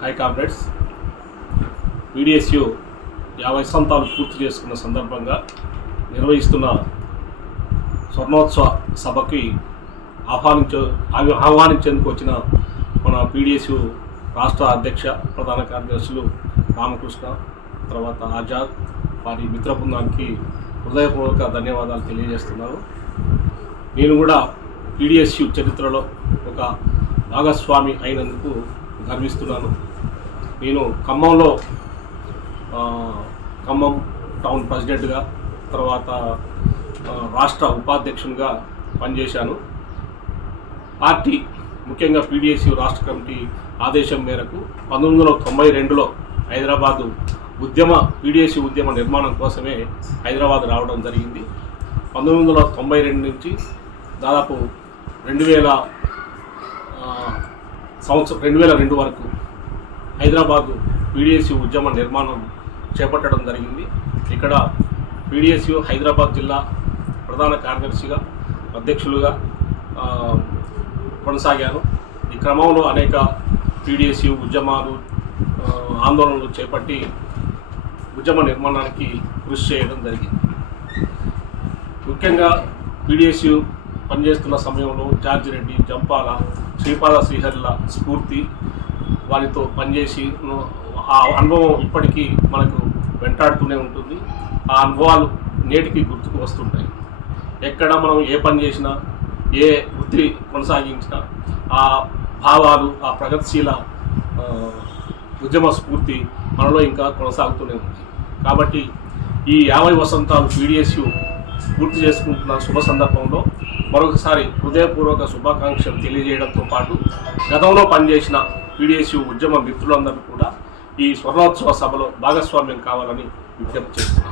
High comrades వీడిఎస్యు యాభై సంతాలు పూర్తి చేసుకున్న సందర్భంగా నిర్వహిస్తున్న స్వర్ణోత్సవ సభకి ఆహ్వానించ ఆహ్వానించేందుకు వచ్చిన మన పీడిఎస్యు రాష్ట్ర అధ్యక్ష ప్రధాన కార్యదర్శులు రామకృష్ణ తర్వాత ఆజాద్ వారి మిత్ర బృందానికి హృదయపూర్వక ధన్యవాదాలు తెలియజేస్తున్నారు. నేను కూడా పీడిఎస్యు చరిత్రలో ఒక భాగస్వామి అయినందుకు గర్విస్తున్నాను. నేను ఖమ్మంలో ఖమ్మం టౌన్ ప్రెసిడెంట్గా తర్వాత రాష్ట్ర ఉపాధ్యక్షునిగా పనిచేశాను. పార్టీ ముఖ్యంగా పీడిఎస్యు రాష్ట్ర కమిటీ ఆదేశం మేరకు పంతొమ్మిది వందల తొంభై రెండులో హైదరాబాదు ఉద్యమ పీడిఎస్యు ఉద్యమ నిర్మాణం కోసమే హైదరాబాద్ రావడం జరిగింది. పంతొమ్మిది వందల తొంభై రెండు నుంచి దాదాపు రెండు వేల సంవత్సరం రెండు వేల రెండు వరకు హైదరాబాదు పీడిఎస్యు ఉద్యమ నిర్మాణం చేపట్టడం జరిగింది. ఇక్కడ పీడిఎస్యు హైదరాబాద్ జిల్లా ప్రధాన కార్యదర్శిగా అధ్యక్షులుగా కొనసాగాను ఈ క్రమంలో అనేక పీడిఎస్యు ఉద్యమాలు ఆందోళనలు చేపట్టి ఉద్యమ నిర్మాణానికి కృషి చేయడం జరిగింది. ముఖ్యంగా పీడిఎస్యు పనిచేస్తున్న సమయంలో జార్జి రెడ్డి జంపాల శ్రీపాద శ్రీహరిల స్ఫూర్తి వారితో పనిచేసి ఆ అనుభవం ఇప్పటికీ మనకు వెంటాడుతూనే ఉంటుంది. ఆ అనుభవాలు నేటికి గుర్తుకు వస్తుంటాయి. ఎక్కడ మనం ఏ పని చేసినా ఏ వృత్తి కొనసాగించినా ఆ భావాలు ఆ ప్రగతిశీల ఉద్యమ స్ఫూర్తి మనలో ఇంకా కొనసాగుతూనే ఉంది. కాబట్టి ఈ యాభై వసంతాలు పీడిఎస్యు పూర్తి చేసుకుంటున్న శుభ సందర్భంలో మరొకసారి హృదయపూర్వక శుభాకాంక్షలు తెలియజేయడంతో పాటు గతంలో పనిచేసిన పీడిఎస్యు ఉద్యమ మిత్రులందరూ కూడా ఈ స్వర్ణోత్సవ సభలో భాగస్వామ్యం కావాలని విజ్ఞప్తి చేస్తున్నారు.